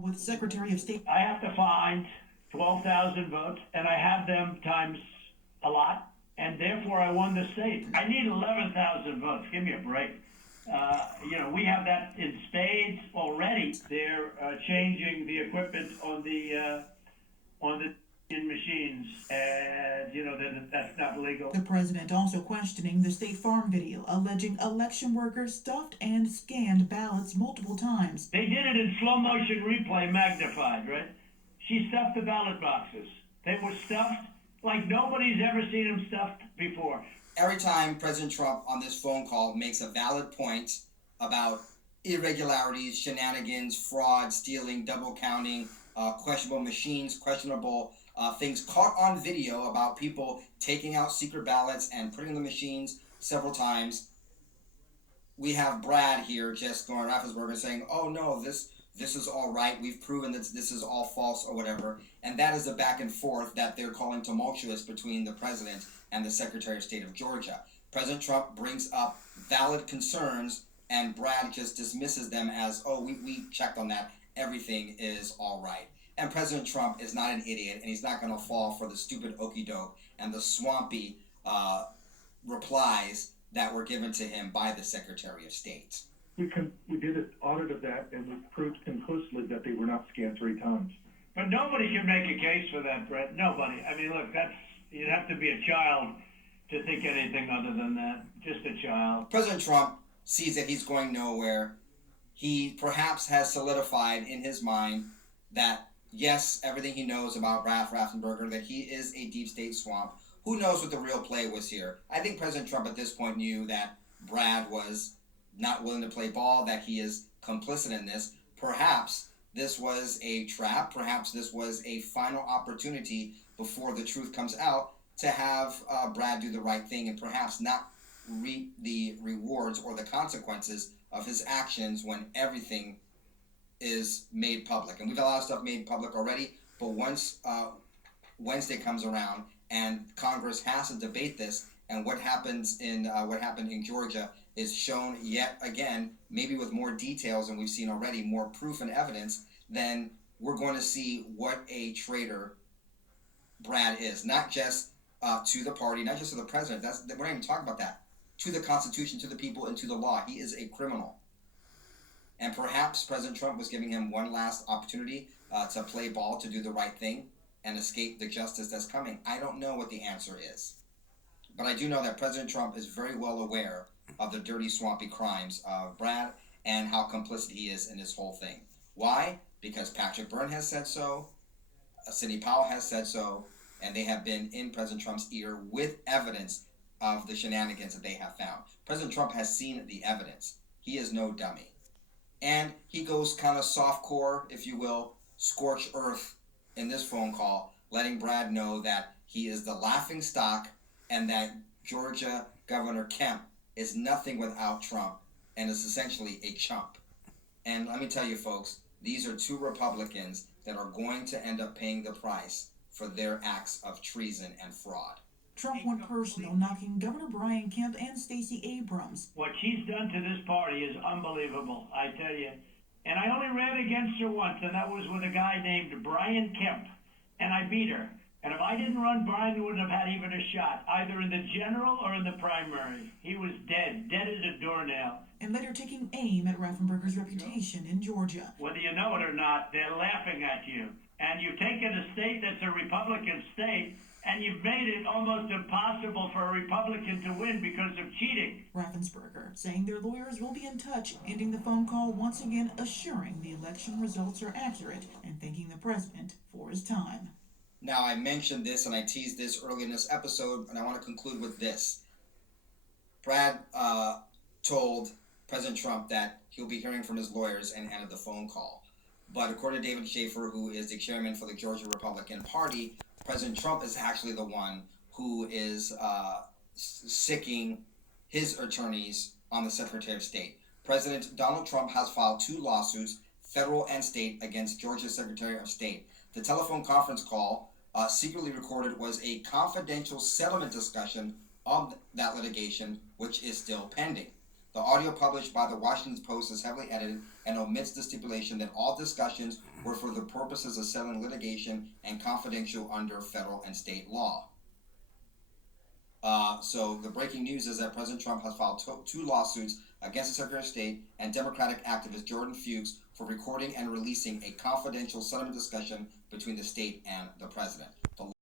with Secretary of State. I have to find 12,000 votes, and I have them times a lot, and therefore I won the state. I need 11,000 votes. Give me a break. We have that in spades already. They're changing the equipment on the machines, and that's not legal. The president also questioning the State Farm video, alleging election workers stuffed and scanned ballots multiple times. They did it in slow motion replay, magnified, right? She stuffed the ballot boxes. They were stuffed like nobody's ever seen them stuffed before. Every time President Trump on this phone call makes a valid point about irregularities, shenanigans, fraud, stealing, double counting, questionable machines, questionable things caught on video about people taking out secret ballots and putting in the machines several times, we have Brad here just going Raffensperger saying, oh no, this is all right. We've proven that this is all false or whatever. And that is the back and forth that they're calling tumultuous between the president and the Secretary of State of Georgia. President Trump brings up valid concerns and Brad just dismisses them as, oh, we checked on that. Everything is all right. And President Trump is not an idiot, and he's not going to fall for the stupid okey doke and the swampy replies that were given to him by the Secretary of State. We did an audit of that, and we proved conclusively that they were not scanned 3 times. But nobody can make a case for that, Brett. Nobody. I mean, look, you'd have to be a child to think anything other than that. Just a child. President Trump sees that he's going nowhere. He perhaps has solidified in his mind that, yes, everything he knows about Raffensperger, that he is a deep state swamp. Who knows what the real play was here? I think President Trump at this point knew that Brad was not willing to play ball, that he is complicit in this. Perhaps this was a trap. Perhaps this was a final opportunity before the truth comes out to have Brad do the right thing and perhaps not reap the rewards or the consequences of his actions when everything is made public. And we've got a lot of stuff made public already, but once Wednesday comes around and Congress has to debate this, and what happened in Georgia is shown yet again, maybe with more details than we've seen already, more proof and evidence, then we're going to see what a traitor Brad is. Not just to the party, not just to the president. We're not even talking about that. To the Constitution, to the people, and to the law. He is a criminal. And perhaps President Trump was giving him one last opportunity to play ball, to do the right thing, and escape the justice that's coming. I don't know what the answer is. But I do know that President Trump is very well aware of the dirty, swampy crimes of Brad and how complicit he is in this whole thing. Why? Because Patrick Byrne has said so, Sidney Powell has said so, and they have been in President Trump's ear with evidence of the shenanigans that they have found. President Trump has seen the evidence. He is no dummy. And he goes kind of softcore, if you will, scorched earth in this phone call, letting Brad know that he is the laughing stock and that Georgia Governor Kemp is nothing without Trump and is essentially a chump. And let me tell you, folks, these are 2 Republicans that are going to end up paying the price for their acts of treason and fraud. Trump went personal, knocking Governor Brian Kemp and Stacey Abrams. What she's done to this party is unbelievable, I tell you. And I only ran against her once, and that was with a guy named Brian Kemp, and I beat her. And if I didn't run, Brian wouldn't have had even a shot, either in the general or in the primary. He was dead as a doornail. And later taking aim at Raffensperger's reputation in Georgia. Whether you know it or not, they're laughing at you. And you've taken a state that's a Republican state, and you've made it almost impossible for a Republican to win because of cheating. Raffensperger saying their lawyers will be in touch, ending the phone call once again assuring the election results are accurate and thanking the president for his time. Now, I mentioned this and I teased this early in this episode, and I want to conclude with this. Brad told President Trump that he'll be hearing from his lawyers and ended the phone call. But according to David Schaefer, who is the chairman for the Georgia Republican Party, President Trump is actually the one who is sicking his attorneys on the Secretary of State. President Donald Trump has filed 2 lawsuits, federal and state, against Georgia's Secretary of State. The telephone conference call secretly recorded was a confidential settlement discussion of that litigation, which is still pending. The audio published by the Washington Post is heavily edited and omits the stipulation that all discussions were for the purposes of settling litigation and confidential under federal and state law. So the breaking news is that President Trump has filed two lawsuits against the Secretary of State and Democratic activist Jordan Fuchs for recording and releasing a confidential settlement discussion between the state and the president.